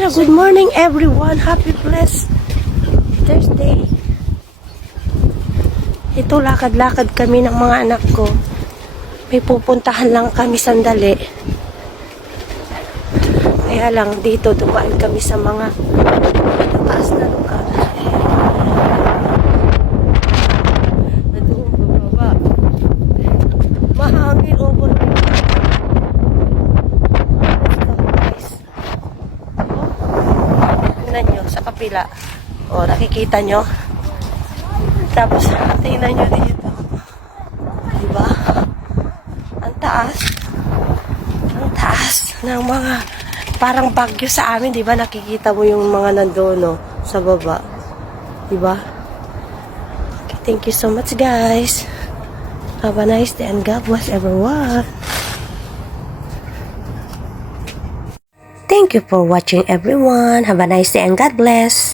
Hello, good morning everyone. Happy blessed Thursday. Ito, lakad-lakad kami ng mga anak ko. May pupuntahan lang kami sandali. Kaya lang, dito dumaan kami sa mga taas Tingnan nyo, sa kapila. O, nakikita nyo? Tapos, tingnan nyo dito. Diba? Ang taas. Ang taas ng mga parang bagyo sa amin, di ba? Nakikita mo yung mga nandoon, no? Sa baba. Di ba? Okay, thank you so much, guys. Have a nice day and God bless everyone. Thank you for watching everyone. Have a nice day and God bless.